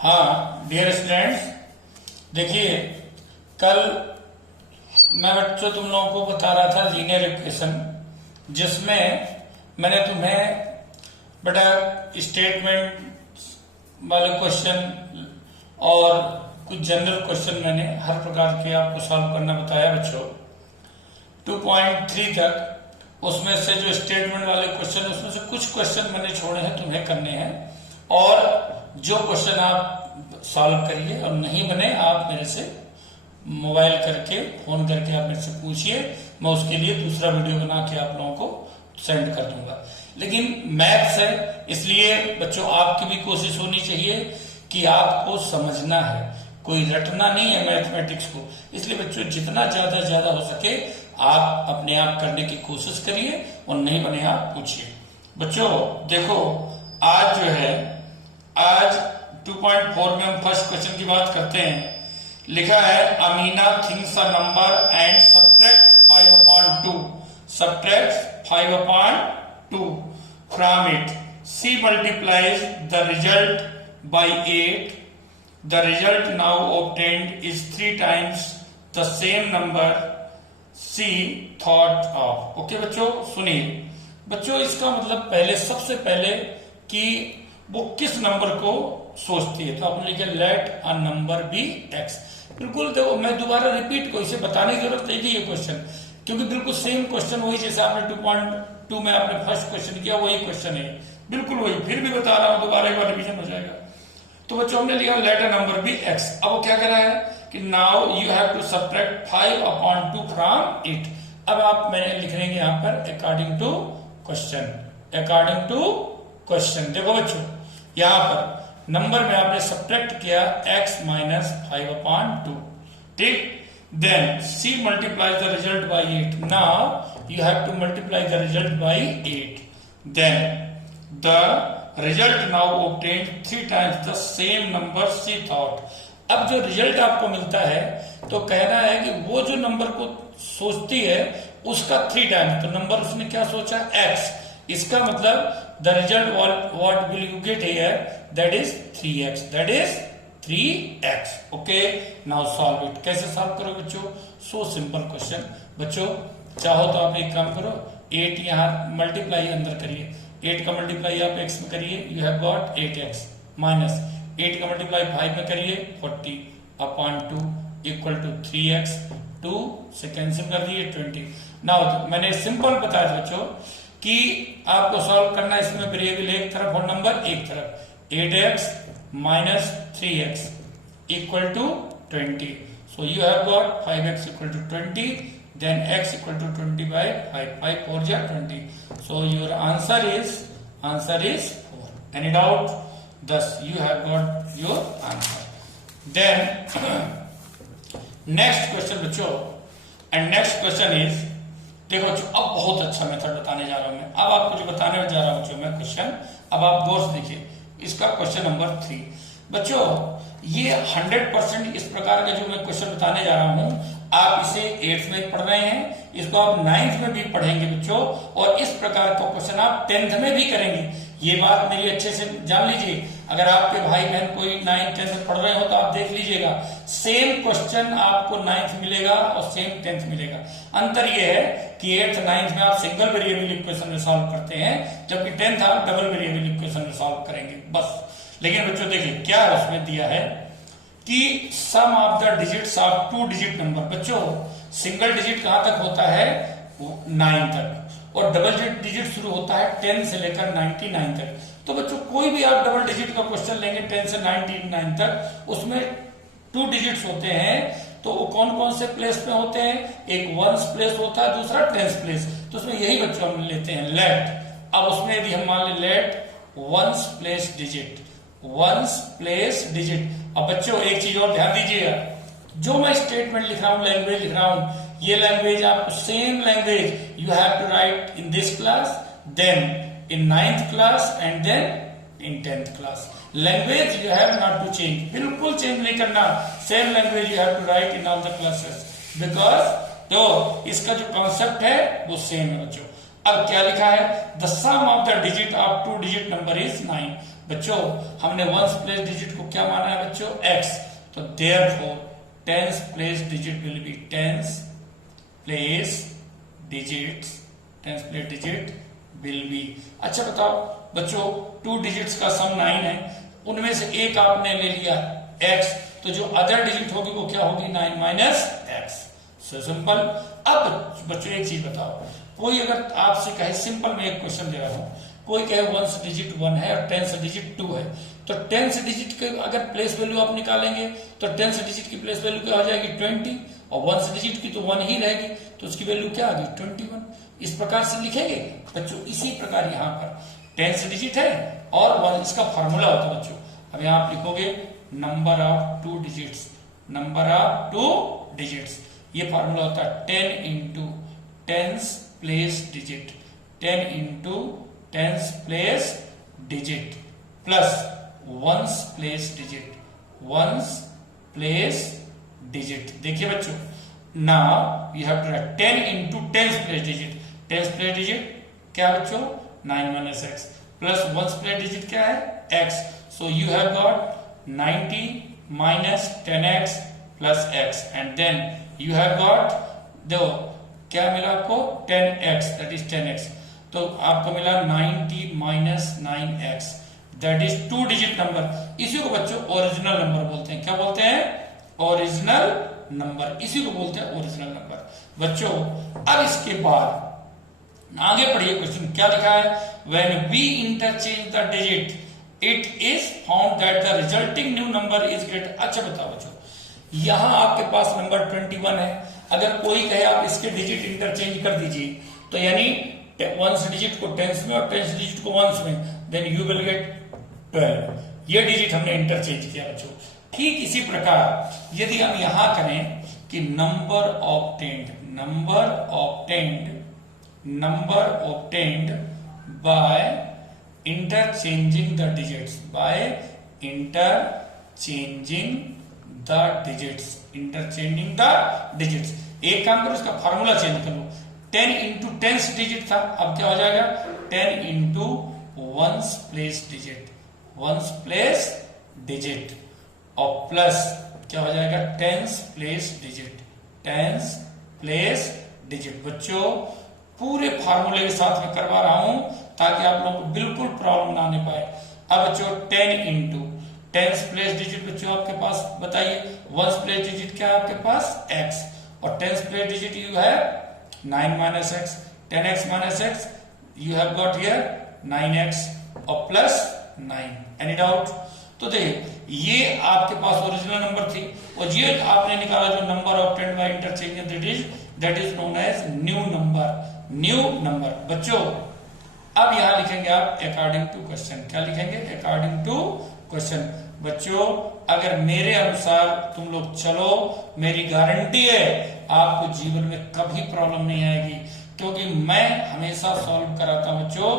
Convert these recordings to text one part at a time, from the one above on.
हाँ dear students, देखिए कल मैं बच्चों तुम लोगों को बता रहा था लीनियर इक्वेशन, जिसमें मैंने तुम्हें बेटा स्टेटमेंट वाले क्वेश्चन और कुछ जनरल क्वेश्चन मैंने हर प्रकार के आपको सॉल्व करना बताया बच्चों 2.3 तक। उसमें से जो स्टेटमेंट वाले क्वेश्चन उसमें से कुछ क्वेश्चन मैंने छोड़े हैं, तुम्हें करने हैं। और जो क्वेश्चन आप सॉल्व करिए और नहीं बने आप मेरे से मोबाइल करके फोन करके आप मेरे से पूछिए, मैं उसके लिए दूसरा वीडियो बना के आप लोगों को सेंड कर दूंगा। लेकिन मैथ्स है, इसलिए बच्चों आपकी भी कोशिश होनी चाहिए कि आपको समझना है, कोई रटना नहीं है मैथमेटिक्स को। इसलिए बच्चों जितना ज्यादा हो सके आप अपने आप करने की कोशिश करिए और नहीं बने आप पूछिए। बच्चों देखो आज जो है, आज 2.4 में हम फर्स्ट क्वेश्चन की बात करते हैं। लिखा है Amina thinks a number and subtract 5/2 from it. She multiplies the result by 8। The result now obtained is 3 times the same number she thought of. Okay बच्चों सुनिए। बच्चों इसका मतलब पहले सबसे पहले कि वो किस नंबर को सोचती है, तो आपने लिखा let a number be x. बिल्कुल देखो मैं दोबारा रिपीट को इसे बताने की जरूरत नहीं थी ये क्वेश्चन, क्योंकि बिल्कुल सेम क्वेश्चन वही जैसे आपने 2.2 में आपने फर्स्ट क्वेश्चन किया वही क्वेश्चन है, बिल्कुल वही। फिर भी बता रहा हूं, दोबारा एक बार रिवीजन हो जाएगा। तो बच्चों हमने लिखा let a number be x. अब वो क्या कर रहा है कि now you have to subtract 5/2 from it. अब आप मैंने लिख रहे हैं यहाँ पर अकॉर्डिंग टू क्वेश्चन। देखो बच्चों यहां पर नंबर में आपने सब्ट्रैक्ट किया x माइनस 5/2, ठीक। Then c multiply the result by 8। Now you have to multiply the result by 8। Then the result now obtained 3 times the same number c thought. अब जो रिजल्ट आपको मिलता है तो कहना है कि वो जो नंबर को सोचती है उसका 3 times, तो नंबर उसने क्या सोचा x। इसका मतलब the result what will you get here, that is 3x, that is 3x। Okay now solve it. कैसे सॉल्व करो बच्चों? So simple question. बच्चों चाहो तो आप एक काम करो, 8 यहाँ मल्टीप्लाई अंदर करिए, 8 का मल्टीप्लाई आप x में करिए, you have got 8x minus 8 का मल्टीप्लाई 5 में करिए 40/2 इक्वल टू 3x। 2 से कैंसिल कर दिए 20। नाउ मैंने सिंपल बताया बच्चों कि आपको सॉल्व करना है, इसमें वेरिएबल एक तरफ और नंबर एक तरफ। 8x minus 3x equal to 20। So you have got 5x equal to 20, then x equal to 20/5, 5 4 जा 20। So your answer is 4। Any doubt? thus you have got your answer. Then next question बच्चों, and next question is, देखो बच्चों अब बहुत अच्छा method बताने जा रहा हूं मैं। अब आपको जो बताने जा रहा हूं बच्चों मैं क्वेश्चन, अब आप गौर से देखिए इसका क्वेश्चन नंबर 3। बच्चों ये 100% इस प्रकार का जो मैं क्वेश्चन बताने जा रहा हूं, आप इसे 8th में पढ़ रहे हैं, इसको आप 9th में भी पढ़ेंगे बच्चों, और इस प्रकार का क्वेश्चन आप 10th में भी करेंगे। ये बात मेरी अच्छे से जान लीजिए। अगर आपके भाई बहन कोई 9th 10th पढ़ रहे हो तो आप देख लीजिएगा, सेम क्वेश्चन आपको 9th मिलेगा और सेम 10th मिलेगा। अंतर यह है कि 8th 9th में आप सिंगल वेरिएबल इक्वेशन में सॉल्व करते हैं, जबकि 10th आप डबल वेरिएबल इक्वेशन में सॉल्व करेंगे बस। लेकिन बच्चों देखिए क्या उसमें दिया है कि sum of the digits of 2 digit number. बच्चों सिंगल डिजिट कहां तक होता है? 9 तक, और डबल डिजिट शुरू होता है 10 से लेकर 99 तक। तो बच्चों कोई भी आप डबल डिजिट का क्वेश्चन लेंगे 10 से 99 तक, उसमें 2 डिजिट्स होते हैं। तो वो कौन कौन से प्लेस में होते हैं? एक 1s प्लेस होता है, दूसरा 10s प्लेस। तो उसमें यही बच्चों हम लेते हैं लेट। अब उसमें यदि हम मान ले let 1s place digit, 1s place digit. अब बच्चों एक चीज और ध्यान दीजिएगा, जो मैं स्टेटमेंट लिख रहा हूं, लैंग्वेज लिख रहा हूं, ये लैंग्वेज आपको same language you have to write in this class, then in 9th class and then in 10th class. Language you have not to change, बिल्कुल चेंज नहीं करना। Same language you have to write in all the classes, because तो इसका जो concept है वो same है बच्चों। अब क्या लिखा है, the sum of the digit of 2 digit number is 9। बच्चों हमने वंस प्लेस डिजिट को क्या माना है बच्चों, x, तो therefore tense place digit will be tense place digit will be. अच्छा बताओ बच्चों 2 डिजिट्स का सम 9 है, उनमें से एक आपने ले लिया x, तो जो अदर डिजिट होगी वो क्या होगी, 9 माइनस एक्स। So simple. अब बच्चों एक चीज बताओ, कोई अगर आपसे कहे, सिंपल में एक क्वेश्चन दे रहा हूं, कोई कहे वंस डिजिट 1 है और टेंस डिजिट 2 है, तो टेंस डिजिट के अगर प्लेस वैल्यू आप निकालेंगे तो टेंस डिजिट की प्लेस वैल्यू क्या हो जाएगी 20, और वंस डिजिट की तो 1 ही रहेगी, तो उसकी वैल्यू क्या आ गई 21। इस प्रकार से लिखेंगे बच्चों। इसी प्रकार यहाँ पर टेंस डिजिट है और 1, इसका फॉर्मूला होता है बच्चों। अब यहाँ आप लिखोगे number of 2 digits, number of 2 digits, ये फॉर्मूला होता है 10 into tens place digit, 10 into tens place digit plus ones place digit, ones place digit. देखिए बच्चों, now you have to write 10 into tens place digit, tens place digit क्या बच्चों 9 minus x, plus ones place digit क्या है x, so you have got 90 minus 10x plus x, and then you have got, देखो क्या मिला आपको 10x, that is 10x, तो आपको मिला 90 minus 9x, that is 2 digit number. इसी को बच्चों ओरिजिनल नंबर बोलते हैं। क्या बोलते हैं, ओरिजिनल नंबर, इसी को बोलते हैं ओरिजिनल नंबर। बच्चों अब इसके बाद आगे पढ़िए, क्वेश्चन क्या लिखा है, when we interchange the digit it is found that the resulting new number is greater. अच्छा बताओ बच्चों, यहां आपके पास नंबर 21 है, अगर कोई कहे आप इसके डिजिट इंटरचेंज कर दीजिए, तो यानी वंस डिजिट को टेंस में और टेंस डिजिट को वंस में, देन यू विल गेट 12। ये डिजिट हमने इंटरचेंज किया बच्चों। ठीक इसी प्रकार यदि हम यहां करें कि number obtained by interchanging the digits, by interchanging the digits, एक काम करो इसका फॉर्मूला चेंज कर लो, 10 इंटू टेंस डिजिट था, अब क्या हो जाएगा 10 इंटू वंस प्लेस डिजिट, और प्लस क्या हो जाएगा टेंस प्लेस डिजिट। बच्चों पूरे फार्मूले के साथ में करवा रहा हूं ताकि आप लोगों को बिल्कुल प्रॉब्लम ना आने पाए। अब बच्चों 10 इंटू टेंस प्लेस डिजिट, बच्चों आपके पास बताइए वंस प्लेस डिजिट क्या है आपके पास x, और टेंस प्लेस डिजिट यू है 9 minus x, 10x minus x, you have got here 9x और प्लस 9। Any doubt? तो देखिए ये आपके पास ओरिजिनल नंबर थी, और ये आपने निकाला जो number obtained by interchange that is known as new number. बच्चों अब यहां लिखेंगे आप अकॉर्डिंग टू क्वेश्चन। क्या लिखेंगे, अकॉर्डिंग टू क्वेश्चन। बच्चों अगर मेरे अनुसार तुम लोग चलो, मेरी गारंटी है आपको जीवन में कभी प्रॉब्लम नहीं आएगी, क्योंकि मैं हमेशा सॉल्व कराता हूं बच्चों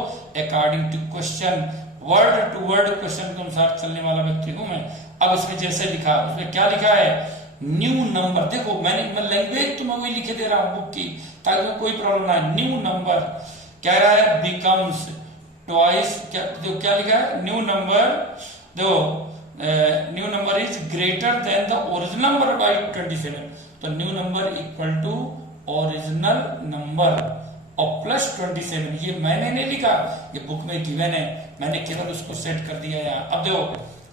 according to question, word to word question के अनुसार चलने वाला व्यक्ति हूं मैं। अब इसमें जैसे लिखा, उसमें क्या लिखा है न्यू नंबर, देखो मैं लैंग्वेज तो मैं वही लिखे दे रहा हूं बुक की, ताकि कोई प्रॉब्लम ना आए। न्यू नंबर क्या है, बिकम्स ट्वाइस, क्या लिखा है न्यू नंबर, देखो new number is greater than the original number by 27, तो new number equal to original number और प्लस 27। ये मैंने नहीं लिखा, ये बुक में गिवन है, मैंने केवल उसको सेट कर दिया यहाँ। अब देखो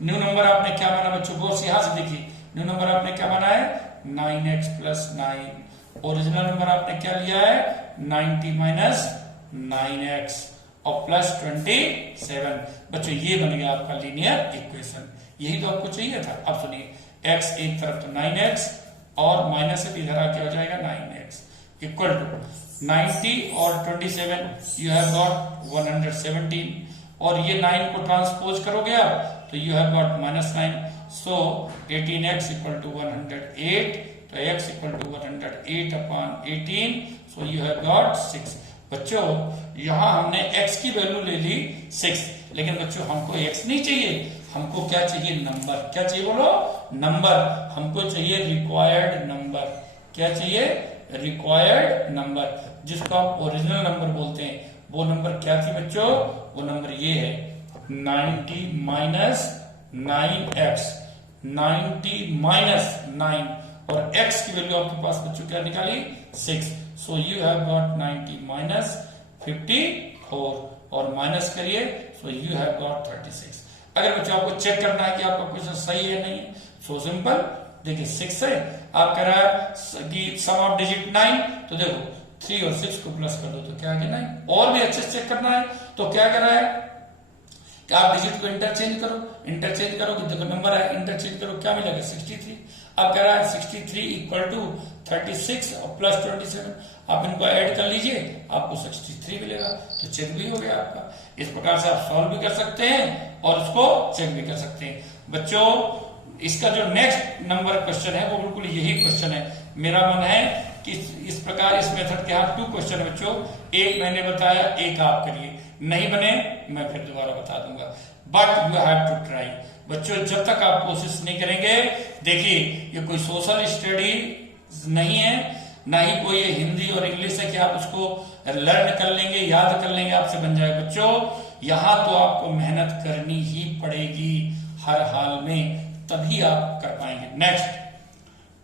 न्यू नंबर आपने क्या माना बच्चों, गौर से यहां से देखिए, न्यू नंबर आपने क्या माना है 9x प्लस 9, ओरिजिनल नंबर आपने क्या लिया है 90 माइनस 9x और प्लस 27। बच्चों ये बन गया आपका लीनियर इक्वेशन, यही तो आपको चाहिए था। अब सुनिए x एक तरफ तो 9x और माइनस इधर आके हो जाएगा 9x इक्वल टू 90 और 27, यू हैव गॉट 117, और ये 9 को ट्रांसपोज करोगे आप तो you have got minus 9, so 18x equal to 108, तो x equal to 108 upon 18, so you have got 6। बच्चों यहां हमने x की वैल्यू ले ली 6, लेकिन बच्चों हमको x नहीं चाहिए, हमको क्या चाहिए नंबर। क्या चाहिए बोलो, नंबर। हमको चाहिए रिक्वायर्ड नंबर। क्या चाहिए, रिक्वायर्ड नंबर। जिसको आप ओरिजिनल नंबर बोलते हैं, वो नंबर क्या थी बच्चों? वो नंबर ये है 90 माइनस 9x, 90 माइनस 9, और x की वैल्यू आपके पास बच्चों क्या निकाली? 6। सो यू हैव गॉट 90 माइनस 54 और माइनस करिए, सो यू हैव गॉट 36। अगर बच्चों आपको चेक करना है कि आपका क्वेश्चन सही है नहीं, सो सिंपल, देखिए 6 है, आप कह रहा है कि सम ऑफ डिजिट 9, तो देखो 3 और 6 को प्लस कर दो तो क्या आ गया 9। और भी अच्छे से चेक करना है तो क्या कर रहा है कि आप डिजिट को इंटरचेंज करो, इंटरचेंज करो कि देखो नंबर है, इंटरचेंज करो क्या मिलेगा? 63। अब कह रहा है 63 इक्वल टू 36 और प्लस 27, आप इनको ऐड कर लीजिए, आपको 63 मिलेगा, तो चेक भी हो गया आपका। इस प्रकार से आप सॉल्व भी कर सकते हैं और उसको चेक भी कर सकते हैं। बच्चों इसका जो नेक्स्ट नंबर क्वेश्चन है वो बिल्कुल यही क्वेश्चन है। मेरा मन है कि इस प्रकार इस मेथड के यहाँ 2 क्वेश्चन बच्चों, एक मैंने बताया, एक आप करिए, नहीं बने मैं फिर दोबारा बता दूंगा, but you have to try. बच्चों जब तक आप कोशिश नहीं करेंगे, देखिए ये कोई सोशल स्टडी नहीं है, ना ही कोई ये हिंदी और इंग्लिश है कि आप उसको लर्न कर लेंगे, याद कर लेंगे, आपसे बन जाए। बच्चों यहाँ तो आपको मेहनत करनी ही पड़ेगी हर हाल में, तभी आप कर पाएंगे। नेक्स्ट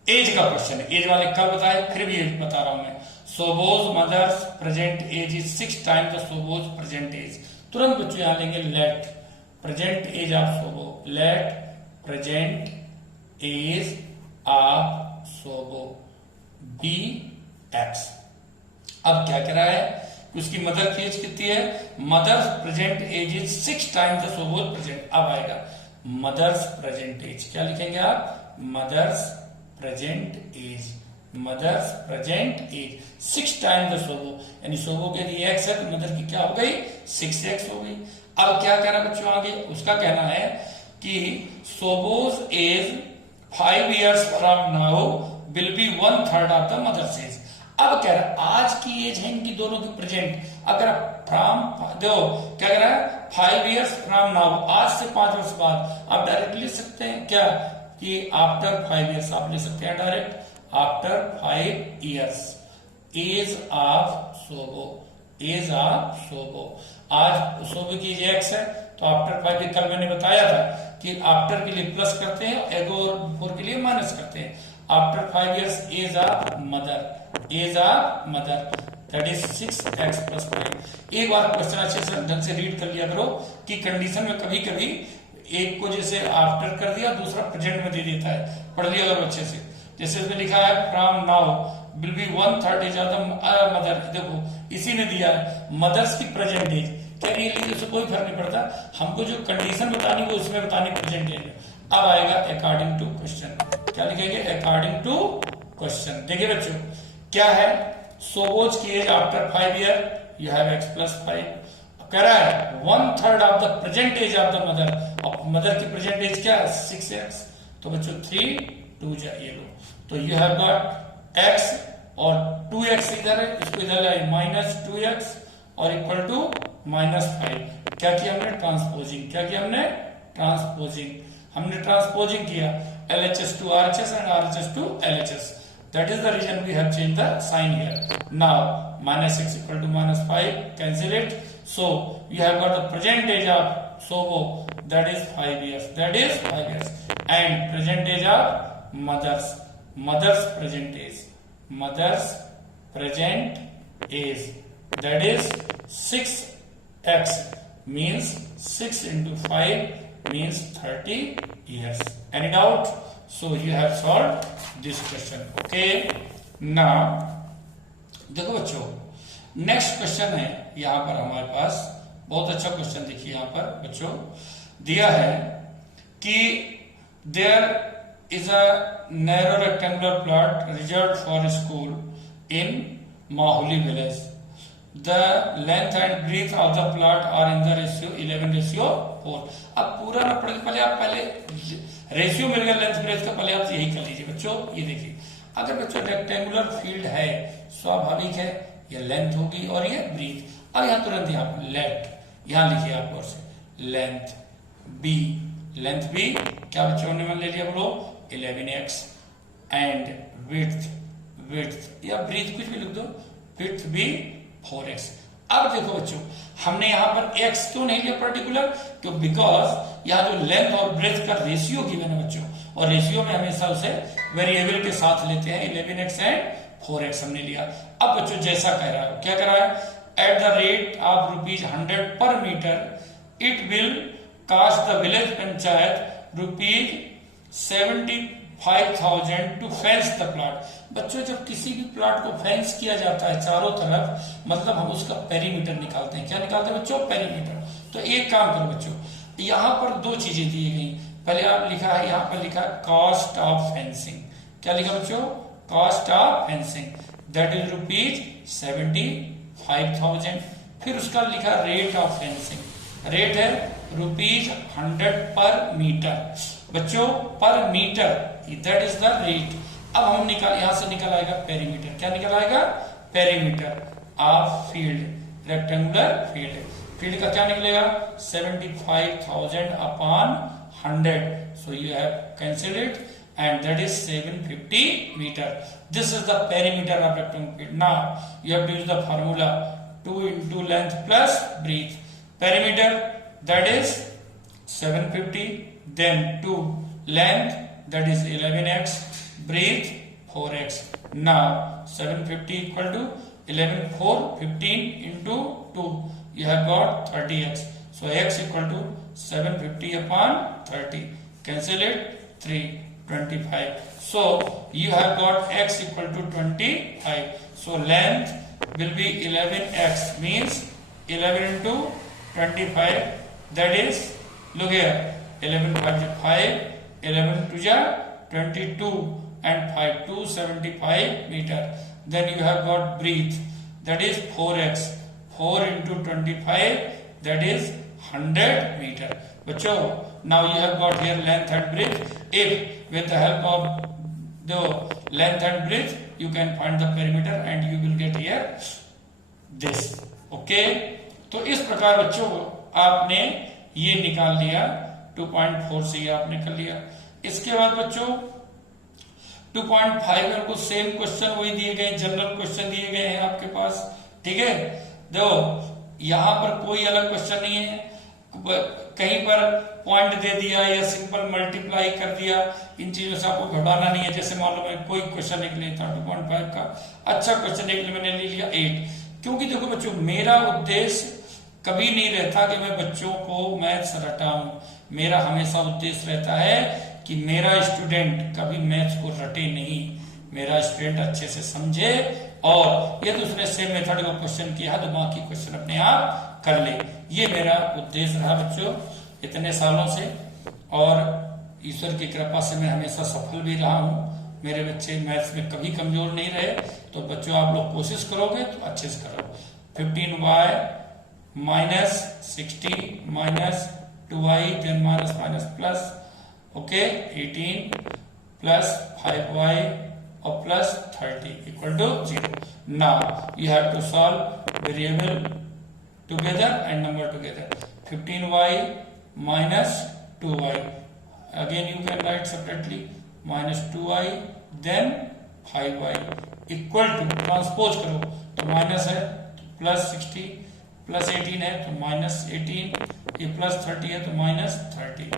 एज का क्वेश्चन है, एज वाले कल बताए, फिर भी एज बता रहा हूं मैं। सोबोज mother's present age is 6 times the सोबोज present age. तुरंत बच्चों यहां लेंगे लेट प्रेजेंट एज ऑफ सोबो, लेट प्रेजेंट एज ऑफ सोबो बी एक्स। अब क्या कह रहा है, उसकी मदर की एज कितनी है? Mother's present age is 6 times the सोबोज present. अब आएगा मदर्स प्रेजेंट एज, क्या लिखेंगे आप? Mother's present age, mother's present age 6 times the Sobo, यानी सोबो के लिए x है तो मदर की क्या हो गई? 6x हो गई। अब क्या कह रहा है बच्चों आगे? उसका कहना है कि Sobo's age 5 years from now will be 1/3 of the mother's age. अब कह रहा है आज की एज है इनकी दोनों की प्रेजेंट, अगर फ्रॉम दो क्या कह रहा है? 5 years फ्रॉम नाउ, आज से 5 वर्ष बाद। आप डायरेक्ट लिख सकते हैं क्या कि आफ्टर 5 years, आप ले सकते हैं direct after 5 years age of Sobo, age of Sobo. आज सोबो की एज x है तो आफ्टर 5, कल मैंने बताया था कि आफ्टर के लिए प्लस करते हैं, एगो और बिफोर के लिए माइनस करते हैं। After 5 years age of mother, age of mother that is 6x + 5। एक बार क्वेश्चन अच्छे से ढंग से रीड कर लिया करो कि कंडीशन में कभी कभी एक को जैसे आफ्टर कर दिया, दूसरा प्रेजेंट में दे देता है, पढ़ लिया करो अच्छे से। जैसे इसमें लिखा है from now will be 1/3 age of the mother, देखो इसी ने दिया है मदर्स की प्रेजेंट एज, क्या रियली इससे कोई फर्क नहीं पड़ता, हमको जो कंडीशन बतानी वो उसमें बतानी प्रेजेंट एज। अब आएगा अकॉर्डिंग टू क्वेश्चन, क्या लिखेंगे? According to question. देखिए बच्चों क्या है, सोबोज की age after 5 years you have x + 5। कह रहा है 1/3 of the present age of the mother, और मदर की प्रेजेंट एज क्या है? 6x। तो बच्चों 3 2 ये लो, तो यू हैव गॉट x और 2x इधर है, इसको इधर लाए -2x और इक्वल टू -5। क्या किया हमने? ट्रांसपोजिंग। क्या किया हमने? ट्रांसपोजिंग। हमने ट्रांसपोजिंग किया LHS to RHS and RHS to LHS. That is the reason we have changed the sign here. Now -6 equal to -5, cancel it. So you have got the present age of Sobo, that is 5 years. That is 5 years. And present age of mother's, mother's present age, mother's present age, that is 6x, means 6 into 5 means 30 years. Any doubt? So you have solved this question. Okay. Now देखो बच्चों next question है यहां पर हमारे पास, बहुत अच्छा question देखिए यहां पर बच्चों दिया है कि there is a narrow rectangular plot reserve for school in Mahuli village. The length and breadth of the plot are in the ratio 11:4। अब पूरा ना पढ़ के पहले आप रेशियो मिल गया लेंथ ब्रेथ का, पहले आप यही कर लीजिए बच्चों। ये देखिए अगर बच्चों रेक्टेंगुलर फील्ड है स्वाभाविक है ये लेंथ होगी और ये ब्रीथ। अब यहाँ तुरंत यहाँ लेट यहाँ लिखिए आप और से लेंथ बी, लेंथ बी क्या बच्चों ने मान ले लिया बोलो 11x एंड विड्थ, विड्थ या ब्रीथ कुछ भी लिख दो विड्थ भी 4x। अब देखो बच्चों, हमने यहाँ पर x क्यों नहीं लिया पर्टिकुलर, क्यों, बिकॉज यहाँ जो लेंथ और ब्रेथ का रेशियो गिवन है बच्चों, और रेशियो में हमेशा उसे वेरिएबल के साथ लेते हैं, 11x एंड 4x हमने लिया। अब बच्चों जैसा कह रहा है, क्या कह रहा है, at the rate of ₹100 per metre it will cost the village panchayat ₹75,000 to fence the plot. बच्चों जब किसी भी प्लॉट को फेंस किया जाता है चारों तरफ, मतलब हम उसका पेरीमीटर निकालते हैं। क्या निकालते हैं बच्चों, पेरीमीटर। तो एक काम करो बच्चों, यहाँ पर दो चीजें दी गई, पहले आप लिखा है, यहाँ पर लिखा कॉस्ट ऑफ फेंसिंग। क्या लिखा बच्चों, cost of fencing, that is ₹75,000। फिर उसका लिखा रेट ऑफ फेंसिंग, रेट है ₹100 पर मीटर। बच्चों per metre, that is the rate. अब हम यहां से निकल आएगा पेरीमीटर। क्या निकल आएगा, perimeter of field, rectangular field. Field का क्या निकलेगा, 75,000 upon 100. So you have cancelled it, and that is 750 meter. This is the perimeter of rectangle field. Now you have to use the formula 2 into length plus breadth. Perimeter, that is 750, then 2 length, that is 11x, breadth 4x. Now 750 equal to 11 4 15 into 2, you have got 30x. So x equal to 750 upon 30. Cancel it, 3, 25. So you have got x equal to 25. So length will be 11x, means 11 into 25. That is, look here, 11 5 is 5, 11 2 is 22, and 5 275 meter. Then you have got breadth, that is 4x. 4 into 25, that is 100 meter. Bachcho, now you have got here length and breadth. If with the help of the length and breadth you can find the perimeter, and you will get here this. Okay, तो इस प्रकार बच्चों आपने ये निकाल लिया, 2.4 से ये आपने कर लिया। इसके बाद बच्चों 2.5 में आपको सेम क्वेश्चन वही दिए गए, जनरल क्वेश्चन दिए गए हैं आपके पास, ठीक है। देखो यहां पर कोई अलग क्वेश्चन नहीं है, कहीं पर पॉइंट दे दिया या सिंपल मल्टीप्लाई कर दिया, इन चीजों से आपको घबराना नहीं है। जैसे मालूम है कोई क्वेश्चन निकले था 2.5 का, अच्छा क्वेश्चन निकले, मैंने ले लिया 8, क्योंकि देखो बच्चों मेरा उद्देश्य कभी नहीं रहता कि मैं बच्चों को मैथ्स रटाऊं, मेरा हमेशा उद्देश्य रहता है कि मेरा स्टूडेंट कभी मैथ्स को रटे नहीं, मेरा स्टूडेंट अच्छे से समझे, और यदि उसने सेम मेथड का क्वेश्चन किया तो बाकी क्वेश्चन अपने आप कर ले। ये मेरा उद्देश्य रहा बच्चों इतने सालों से, और ईश्वर की कृपा से मैं हमेशा सफल भी रहा हूँ। मेरे बच्चे मैथ्स में कभी कमजोर नहीं रहे। तो बच्चों आप लोग कोशिश करोगे तो अच्छे से करो। 15y minus 60 minus 2y then minus minus plus, okay 18 plus 5y और plus 30 equal to 0. Now you have to solve variable together and number together. 15y minus 2y. Again you can write separately, minus 2y then 5y equal to, transpose करो तो minus है तो plus 60, plus 18 है तो minus 18, ये plus 30 है तो minus 30.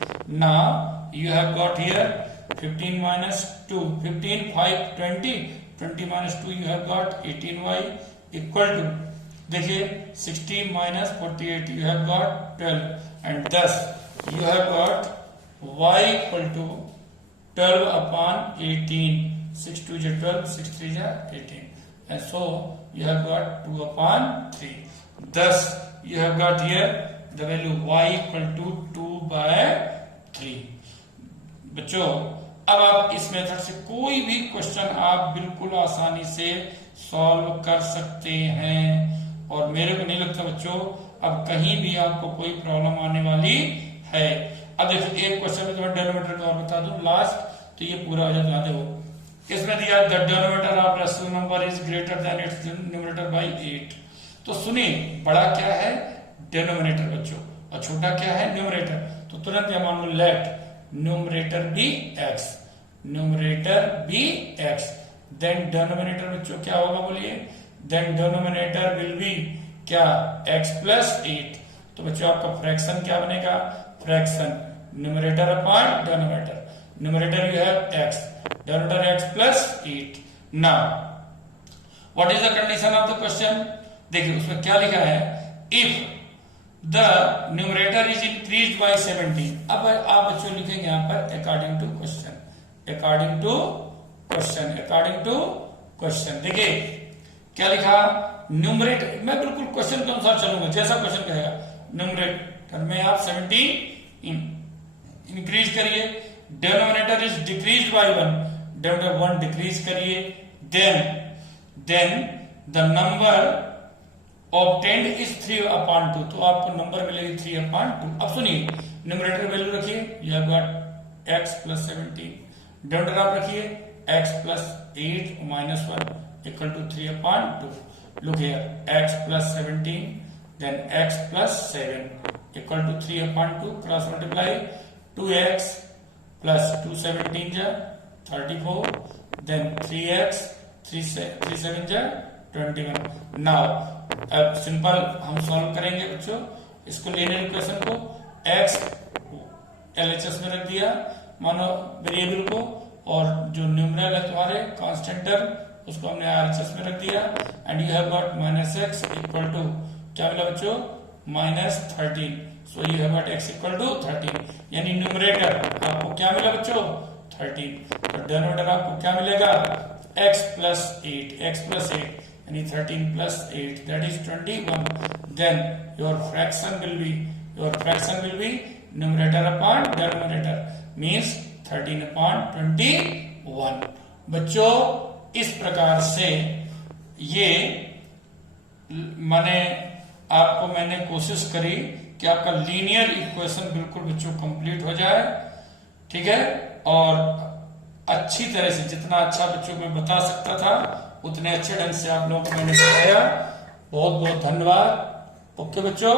Now you have got here 15 minus 2, 15 5 20, 20 minus 2 you have got 18y equal to, देखिए 60 minus 48 you have got 12, and thus you have got y equal to 12 upon 18. 6 2 is 12, 6 3 is 18, and so you have got 2 upon 3. Thus you have got here the value y equal to 2 by 3. बच्चों अब आप इस method से कोई भी question आप बिल्कुल आसानी से सॉल्व कर सकते हैं, और मेरे को नहीं लगता बच्चों अब कहीं भी आपको कोई प्रॉब्लम आने वाली है। अब देखो एक क्वेश्चन में तुम्हें डेनोमिनेटर और बता दूं लास्ट, तो ये पूरा हो जाता है। देखो इसमें दिया the denominator of rational number is greater then it's numerator bye 8। तो सुनिए बड़ा क्या है डेनोमिनेटर बच्चों, और छोटा क्या है न्यूमरेटर। तो तुरंत यह मान लो let numerator be x, numerator be x, then denominator बच्चों क्या होगा बोलिए, देन डिनोमिनेटर विल बी क्या, x प्लस 8। तो बच्चों आपका फ्रैक्शन क्या बनेगा, fraction numerator upon denominator, numerator you have x, denominator x plus 8। Now what is the condition of the question, देखिए उसमें क्या लिखा है, if the numerator is increased by 17। अब आप बच्चों लिखेंगे यहां पर according to question, according to question, according to question. देखिए क्या लिखा, न्यूमरेटर, मैं बिल्कुल क्वेश्चन के अनुसार चलूंगा, जैसा क्वेश्चन कहेगा, न्यूमरेटर में आप 17 इंक्रीज करिए, denominator is decrease by 1, denominator 1 decrease करिए, then the number obtained is 3/2, तो आपको नंबर मिलेगी 3/2। अब सुनिए, न्यूमरेटर वैल्यू रखिए, you have got x plus 17, denominator आप रखिए x plus 8 minus 1 equal to 3/2। Look here, x plus 17 then x plus 7 equal to 3/2, cross multiply, 2x plus 2 17 जा 34, then 3x 3 7 जा 21। नाउ अब सिंपल हम सॉल्व करेंगे बच्चों इसको, लीनियर इक्वेशन को, x LHS में रख दिया मानो वेरिएबल को, और जो न्यूमरल है तुम्हारे कांस्टेंट टर्म उसको हमने RHS में रख दिया, and you have got minus x equal to क्या मिला बच्चों, minus 13। So you have got x equal to 13, यानी न्यूमरेटर आपको क्या मिला बच्चों, 13। तो डिनोमिनेटर आपको क्या मिलेगा, x प्लस 8 यानी 13 plus 8 that is 21, then your fraction will be numerator upon denominator means 13 upon 21। बच्चों इस प्रकार से ये मैंने कोशिश करी कि आपका लीनियर इक्वेशन बिल्कुल बच्चों कंप्लीट हो जाए, ठीक है, और अच्छी तरह से, जितना अच्छा बच्चों में बता सकता था उतने अच्छे ढंग से आप लोगों को मैंने बताया। बहुत बहुत धन्यवाद। ओके बच्चों।